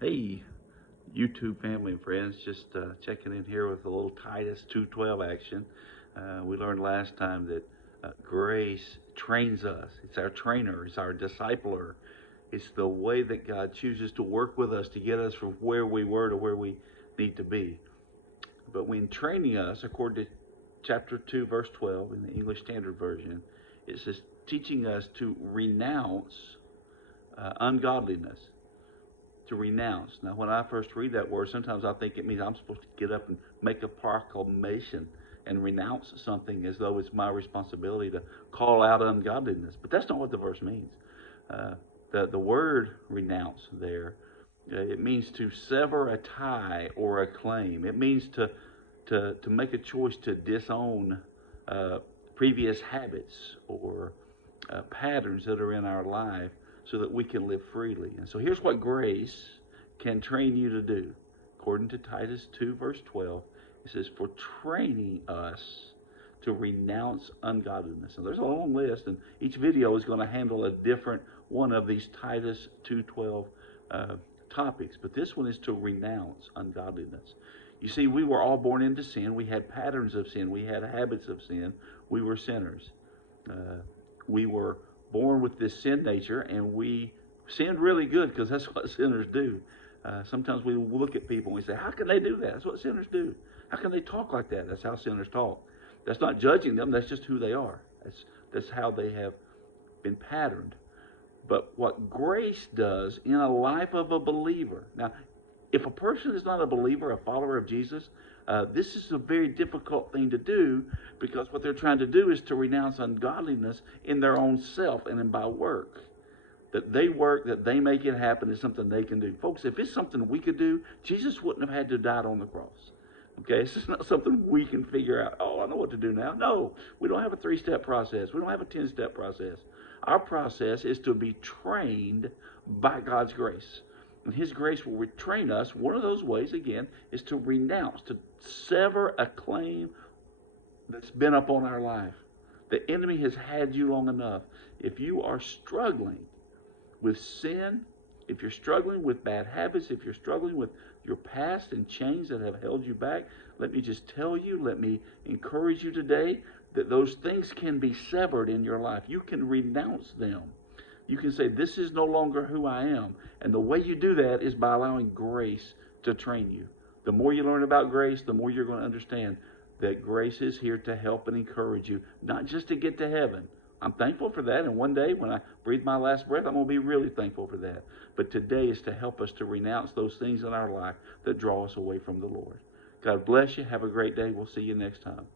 Hey, YouTube family and friends, just checking in here with a little Titus 2:12 action. We learned last time that grace trains us. It's our trainer. It's our discipler. It's the way that God chooses to work with us to get us from where we were to where we need to be. But when training us, according to chapter 2, verse 12 in the English Standard Version, it says teaching us to renounce ungodliness, to renounce. Now, when I first read that word, sometimes I think it means I'm supposed to get up and make a proclamation and renounce something as though it's my responsibility to call out ungodliness. But that's not what the verse means. Uh, the word renounce there, it means to sever a tie or a claim. It means to make a choice to disown uh, previous habits or patterns that are in our life so that we can live freely. And so here's what grace can train you to do. According to Titus 2, verse 12, it says, for training us to renounce ungodliness. And there's a long list, and each video is going to handle a different one of these Titus 2:12 topics. But this one is to renounce ungodliness. You see, we were all born into sin. We had patterns of sin. We had habits of sin. We were sinners. We were born with this sin nature, and we sinned really good because that's what sinners do. Sometimes we look at people and we say, how can they do that? That's what sinners do. How can they talk like that? That's how sinners talk. That's not judging them. That's just who they are. That's how they have been patterned. But what grace does in a life of a believer. Now, if a person is not a believer, a follower of Jesus, this is a very difficult thing to do because what they're trying to do is to renounce ungodliness in their own self and by work. That they work, that they make it happen is something they can do. Folks, if it's something we could do, Jesus wouldn't have had to die on the cross. Okay, this is not something we can figure out. Oh, I know what to do now. No, we don't have a 3-step process. We don't have a 10-step process. Our process is to be trained by God's grace. And His grace will retrain us. One of those ways, again, is to renounce, to sever a claim that's been upon our life. The enemy has had you long enough. If you are struggling with sin, if you're struggling with bad habits, if you're struggling with your past and chains that have held you back, let me just tell you, let me encourage you today that those things can be severed in your life. You can renounce them. You can say, this is no longer who I am. And the way you do that is by allowing grace to train you. The more you learn about grace, the more you're going to understand that grace is here to help and encourage you, not just to get to heaven. I'm thankful for that, and one day when I breathe my last breath, I'm going to be really thankful for that. But today is to help us to renounce those things in our life that draw us away from the Lord. God bless you. Have a great day. We'll see you next time.